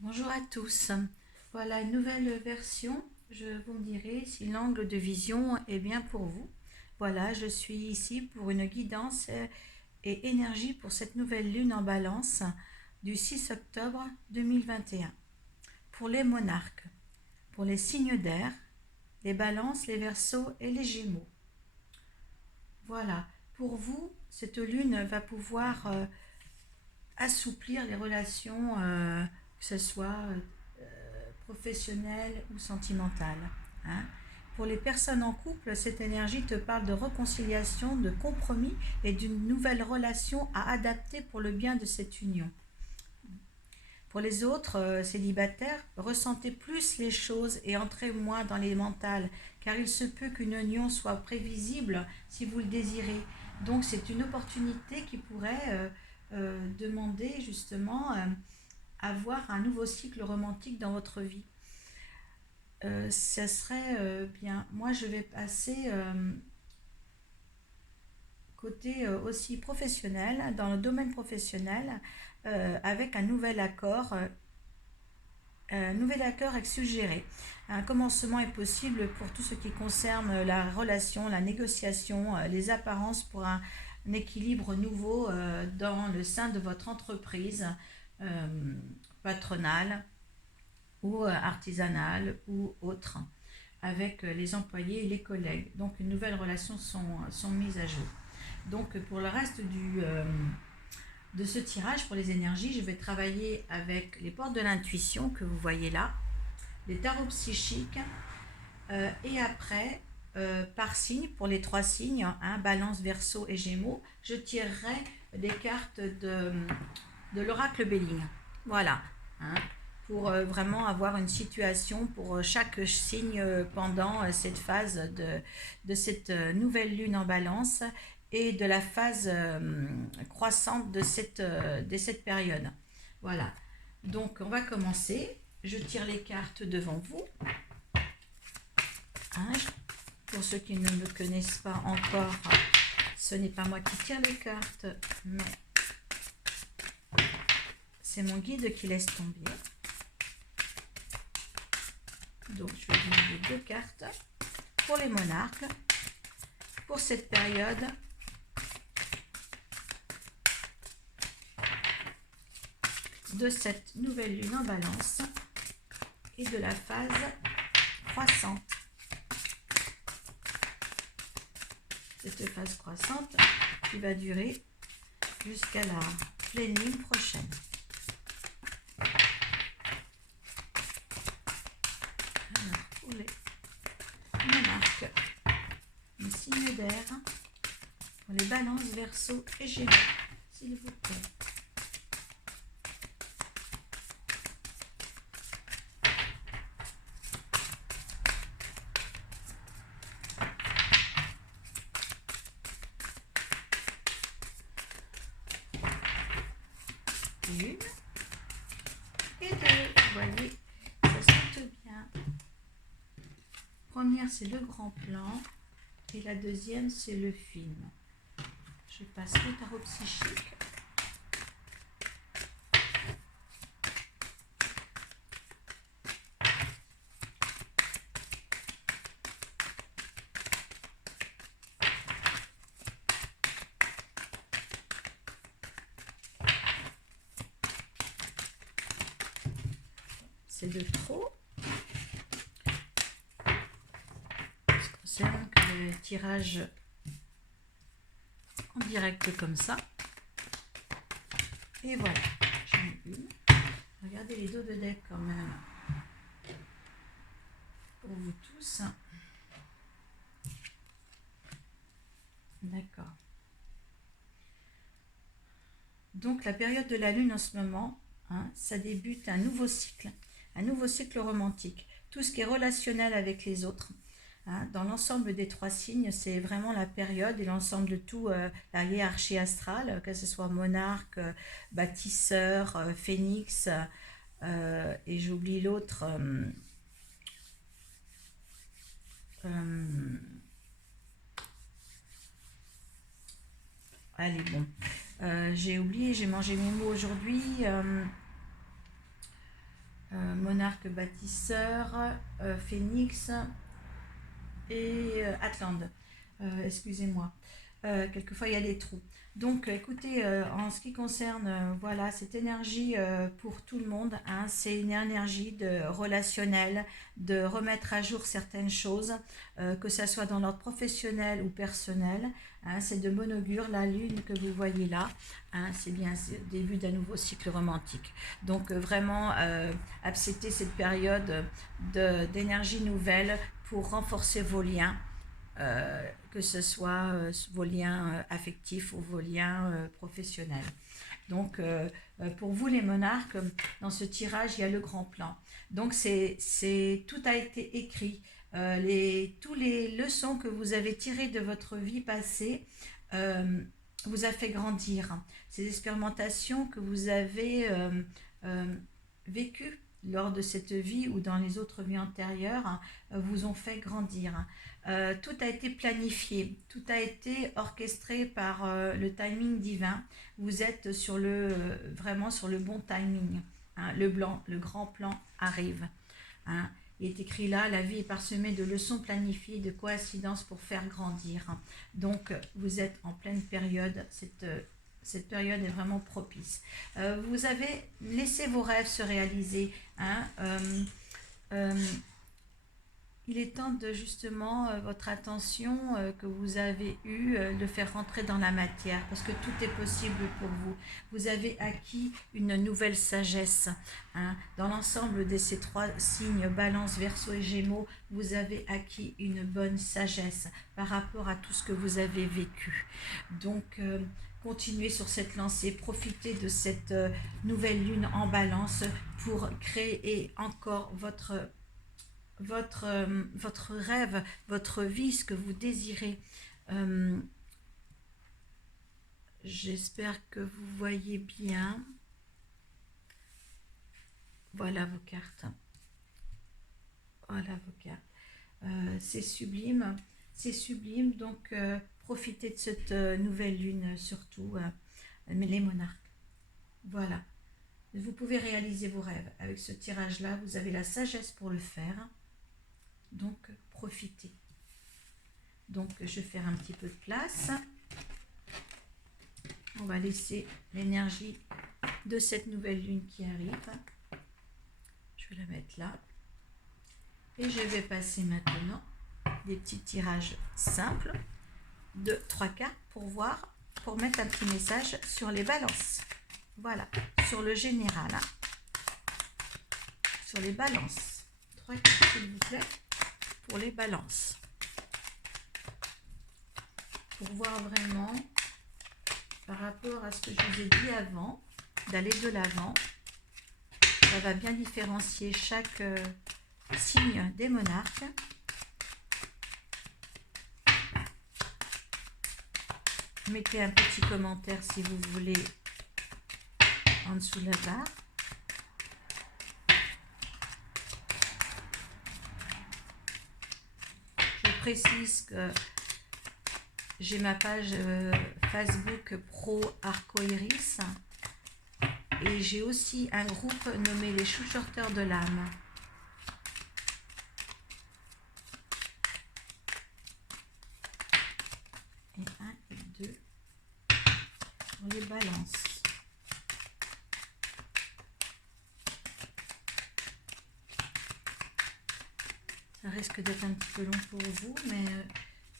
Bonjour à tous. Voilà une nouvelle version. Vous me direz si l'angle de vision est bien pour vous. Voilà, je suis ici pour une guidance et énergie pour cette nouvelle lune en balance du 6 octobre 2021. Pour les monarques, pour les signes d'air, les balances, les verseaux et les gémeaux. Voilà, pour vous, cette lune va pouvoir assouplir les relations, que ce soit professionnelle ou sentimentale. Hein. Pour les personnes en couple, cette énergie te parle de réconciliation, de compromis et d'une nouvelle relation à adapter pour le bien de cette union. Pour les autres célibataires, ressentez plus les choses et entrez moins dans les mentales, car il se peut qu'une union soit prévisible si vous le désirez. Donc c'est une opportunité qui pourrait demander justement avoir un nouveau cycle romantique dans votre vie. Ça serait bien. Moi, je vais passer côté aussi professionnel, dans le domaine professionnel, avec un nouvel accord est suggéré. Un commencement est possible pour tout ce qui concerne la relation, la négociation, les apparences pour un équilibre nouveau dans le sein de votre entreprise euh, patronale ou artisanale ou autre, avec les employés et les collègues. Donc, une nouvelle relation sont mises à jour. Donc, pour le reste de ce tirage pour les énergies, je vais travailler avec les portes de l'intuition que vous voyez là, les tarots psychiques, et après, par signe, pour les trois signes, hein, balance, verseau et gémeaux, je tirerai des cartes de l'oracle Béling. Voilà. Hein, pour vraiment avoir une situation pour chaque signe pendant cette phase de cette nouvelle lune en balance et de la phase croissante de cette période. Voilà. Donc, on va commencer. Je tire les cartes devant vous. Hein, pour ceux qui ne me connaissent pas encore, ce n'est pas moi qui tire les cartes, mais c'est mon guide qui laisse tomber. Donc, je vais demander deux cartes pour les monarques pour cette période de cette nouvelle lune en balance et de la phase croissante. Cette phase croissante qui va durer jusqu'à la pleine lune prochaine. Alors, pour les monarques, les signes d'air, pour les balances, verseaux et gémeaux, s'il vous plaît. Une et deux. Vous voyez, ça saute bien. Première, c'est le grand plan. Et la deuxième, c'est le film. Je passe le tarot psychique. C'est de trop. Je considère que le tirage en direct comme ça. Et voilà, j'en ai une. Regardez les dos de deck quand même. Pour vous tous. D'accord. Donc la période de la lune en ce moment, hein, ça débute un nouveau cycle romantique. Tout ce qui est relationnel avec les autres. Hein, dans l'ensemble des trois signes, c'est vraiment la période et l'ensemble de tout, la hiérarchie astrale, que ce soit monarque, bâtisseur, phénix, et j'oublie l'autre. Euh, allez, bon. J'ai oublié, j'ai mangé mes mots aujourd'hui. Monarque bâtisseur, Phénix et Atlante. Excusez-moi. Quelquefois, il y a des trous. Donc, écoutez, en ce qui concerne voilà, cette énergie pour tout le monde, hein, c'est une énergie de relationnel, de remettre à jour certaines choses, que ce soit dans l'ordre professionnel ou personnel. Hein, c'est de bon augure, la lune que vous voyez là, hein, c'est bien le début d'un nouveau cycle romantique. Donc, vraiment, accepter cette période d'énergie nouvelle pour renforcer vos liens, que ce soit vos liens affectifs ou vos liens professionnels. Donc, pour vous les monarques, dans ce tirage, il y a le grand plan. Donc, tout a été écrit. Tous les leçons que vous avez tirées de votre vie passée vous a fait grandir. Ces expérimentations que vous avez vécues lors de cette vie ou dans les autres vies antérieures vous ont fait grandir. Tout a été planifié, tout a été orchestré par le timing divin. Vous êtes vraiment sur le bon timing. Hein. Le grand plan arrive. Hein. Il est écrit là, la vie est parsemée de leçons planifiées, de coïncidences pour faire grandir. Donc, vous êtes en pleine période, cette période est vraiment propice. Vous avez laissé vos rêves se réaliser. Hein. Il est temps de justement votre attention que vous avez eue, de faire rentrer dans la matière, parce que tout est possible pour vous. Vous avez acquis une nouvelle sagesse. Hein. Dans l'ensemble de ces 3 signes, Balance, Verseau et Gémeaux, vous avez acquis une bonne sagesse par rapport à tout ce que vous avez vécu. Donc, continuez sur cette lancée, profitez de cette nouvelle lune en Balance pour créer encore votre rêve, votre vie, ce que vous désirez. J'espère que vous voyez bien. Voilà vos cartes. Voilà vos cartes. C'est sublime. C'est sublime. Donc, profitez de cette nouvelle lune, surtout, les monarques. Voilà. Vous pouvez réaliser vos rêves. Avec ce tirage-là, vous avez la sagesse pour le faire. Donc, profitez. Donc, je vais faire un petit peu de place. On va laisser l'énergie de cette nouvelle lune qui arrive. Je vais la mettre là. Et je vais passer maintenant des petits tirages simples de 3 cartes pour mettre un petit message sur les balances. Voilà, sur le général. Sur les balances. 3 cartes, s'il vous plaît. Pour les balances, pour voir vraiment par rapport à ce que je vous ai dit avant, d'aller de l'avant. Ça va bien différencier chaque signe des monarques. Mettez un petit commentaire si vous voulez en dessous de la barre. Je précise que j'ai ma page Facebook Pro Arcoiris et j'ai aussi un groupe nommé les chuchoteurs de l'âme. Et 1 et 2 pour les balances. Ça risque d'être un petit peu long pour vous, mais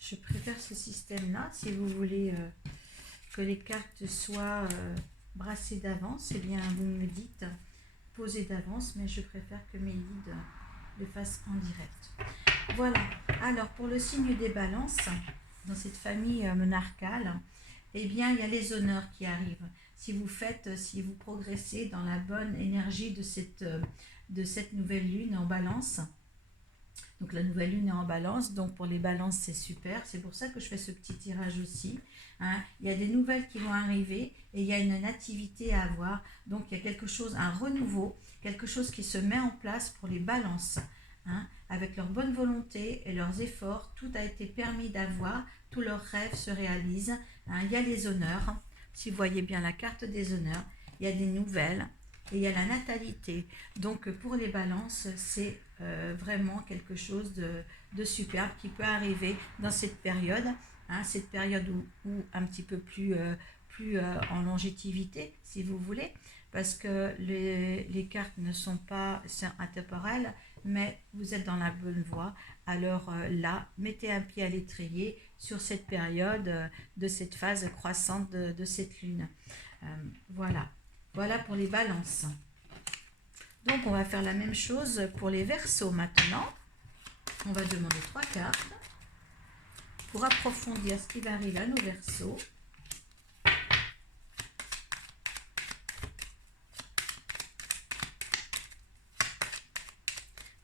je préfère ce système-là. Si vous voulez que les cartes soient brassées d'avance, eh bien vous me dites posées d'avance, mais je préfère que mes guides le fassent en direct. Voilà. Alors pour le signe des balances, dans cette famille monarcale, eh bien il y a les honneurs qui arrivent. Si vous progressez dans la bonne énergie de cette nouvelle lune en balance. Donc la nouvelle lune est en balance, donc pour les balances c'est super, c'est pour ça que je fais ce petit tirage aussi. Hein. Il y a des nouvelles qui vont arriver et il y a une nativité à avoir, donc il y a quelque chose, un renouveau, quelque chose qui se met en place pour les balances. Hein. Avec leur bonne volonté et leurs efforts, tout a été permis d'avoir, tous leurs rêves se réalisent. Hein. Il y a les honneurs, si vous voyez bien la carte des honneurs, il y a des nouvelles, et il y a la natalité. Donc pour les balances, c'est vraiment quelque chose de superbe qui peut arriver dans cette période, hein, cette période où un petit peu plus en longévité, si vous voulez, parce que les cartes ne sont pas intemporelles, mais vous êtes dans la bonne voie. Alors là, mettez un pied à l'étrier sur cette période de cette phase croissante de cette lune. Voilà. Voilà pour les balances. Donc on va faire la même chose pour les Verseaux maintenant. On va demander 3 cartes pour approfondir ce qui va arriver à nos Verseaux.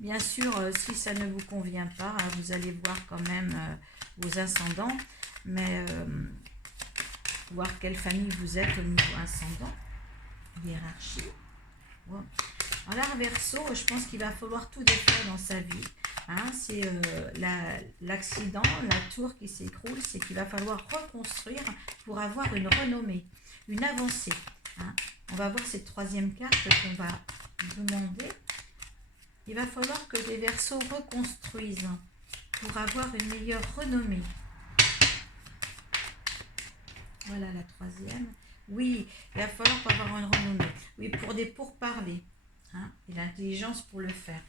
Bien sûr, si ça ne vous convient pas, vous allez voir quand même vos ascendants, mais voir quelle famille vous êtes au niveau ascendant, hiérarchie. Wow. Alors Verseau, je pense qu'il va falloir tout défaire dans sa vie. Hein, c'est l'accident, la tour qui s'écroule, c'est qu'il va falloir reconstruire pour avoir une renommée, une avancée. Hein. On va voir cette troisième carte qu'on va demander. Il va falloir que les Verseaux reconstruisent pour avoir une meilleure renommée. Voilà la troisième. Oui, il va falloir avoir une renommée. Oui, pour des pourparlers. Hein, et l'intelligence pour le faire.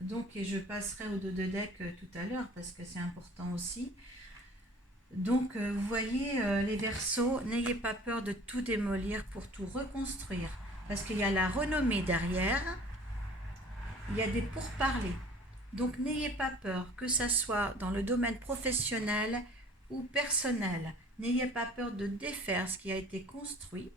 Donc, et je passerai au dos de deck tout à l'heure parce que c'est important aussi. Donc, vous voyez, les Verseaux, n'ayez pas peur de tout démolir pour tout reconstruire. Parce qu'il y a la renommée derrière, il y a des pourparlers. Donc, n'ayez pas peur, que ça soit dans le domaine professionnel ou personnel. N'ayez pas peur de défaire ce qui a été construit.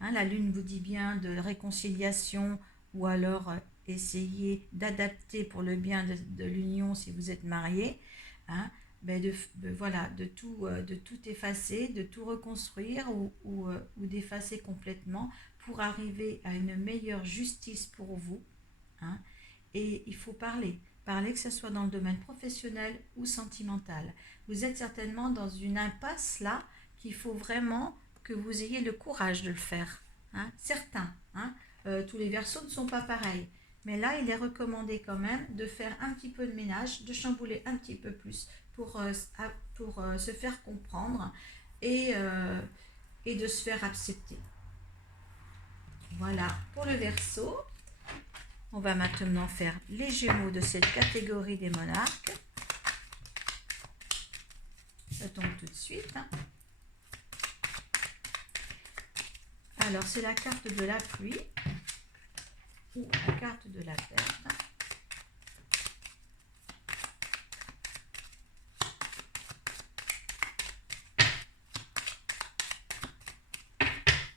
Hein, la lune vous dit bien de réconciliation ou alors essayer d'adapter pour le bien de l'union si vous êtes marié. Hein, voilà, de tout effacer, de tout reconstruire ou d'effacer complètement pour arriver à une meilleure justice pour vous. Hein, et il faut parler, que ce soit dans le domaine professionnel ou sentimental. Vous êtes certainement dans une impasse là qu'il faut vraiment que vous ayez le courage de le faire. Hein, certains, hein, tous les Verseaux ne sont pas pareils. Mais là, il est recommandé quand même de faire un petit peu de ménage, de chambouler un petit peu plus pour se faire comprendre et de se faire accepter. Voilà pour le Verseau. On va maintenant faire les Gémeaux de cette catégorie des monarques. Ça tombe tout de suite. Alors, c'est la carte de la pluie ou la carte de la perte.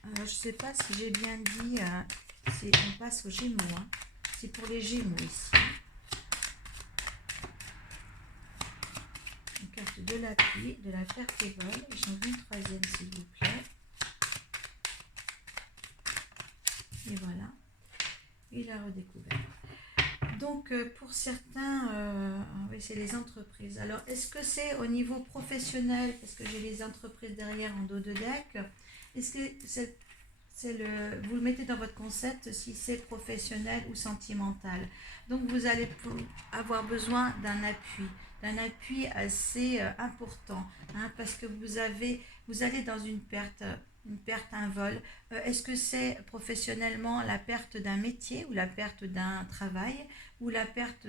Alors, je ne sais pas si j'ai bien dit, on passe aux Gémeaux. Hein. C'est pour les Gémeaux ici. Une carte de la pluie, de la perte et vol. J'en veux une troisième, s'il vous plaît. Et voilà. Et la redécouverte. Donc, pour certains, oui, c'est les entreprises. Alors, est-ce que c'est au niveau professionnel? Parce que j'ai les entreprises derrière en dos de deck. Est-ce que vous le mettez dans votre concept si c'est professionnel ou sentimental? Donc, vous allez avoir besoin d'un appui assez important, hein, parce que vous allez dans une perte, un vol. Est-ce que c'est professionnellement la perte d'un métier ou la perte d'un travail ou la perte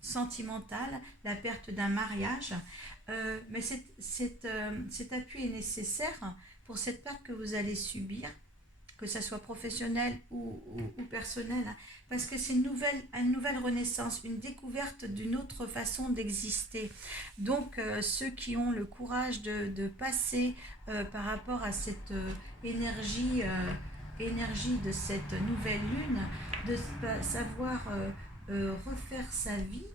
sentimentale, la perte d'un mariage? Mais cet appui est nécessaire pour cette perte que vous allez subir, que ce soit professionnel ou personnel, hein, parce que c'est une nouvelle renaissance, une découverte d'une autre façon d'exister. Donc, ceux qui ont le courage de passer par rapport à cette énergie de cette nouvelle lune, de savoir refaire sa vie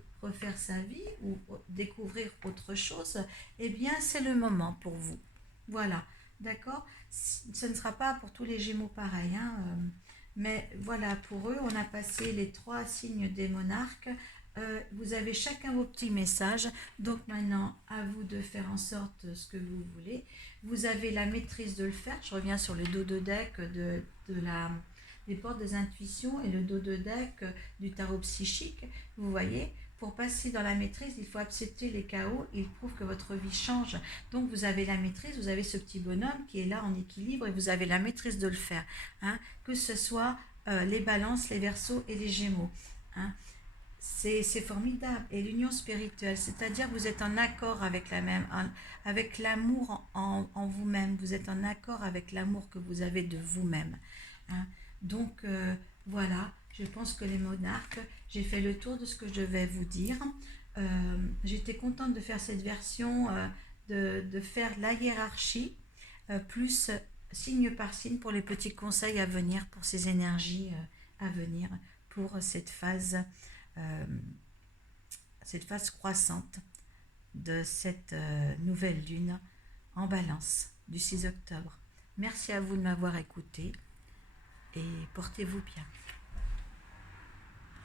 ou découvrir autre chose, eh bien, c'est le moment pour vous. Voilà. D'accord? Ce ne sera pas pour tous les Gémeaux pareil, hein, mais voilà, pour eux, on a passé les 3 signes des monarques Vous avez chacun vos petits messages. Donc maintenant, à vous de faire en sorte ce que vous voulez. Vous avez la maîtrise de le faire. Je reviens sur le dos de deck des portes des intuitions et le dos de deck du tarot psychique. Vous voyez, pour passer dans la maîtrise, il faut accepter les chaos. Il prouve que votre vie change. Donc vous avez la maîtrise, vous avez ce petit bonhomme qui est là en équilibre et vous avez la maîtrise de le faire. Hein, que ce soit les balances, les verseaux et les gémeaux. Hein. C'est formidable. Et l'union spirituelle, c'est-à-dire que vous êtes en accord avec avec l'amour en vous-même. Vous êtes en accord avec l'amour que vous avez de vous-même. Hein. Donc voilà, je pense que les monarques, j'ai fait le tour de ce que je vais vous dire. J'étais contente de faire cette version, de faire la hiérarchie, plus signe par signe pour les petits conseils à venir, pour ces énergies à venir, pour euh, cette phase croissante de cette nouvelle lune en balance du 6 octobre. Merci à vous de m'avoir écouté et portez-vous bien.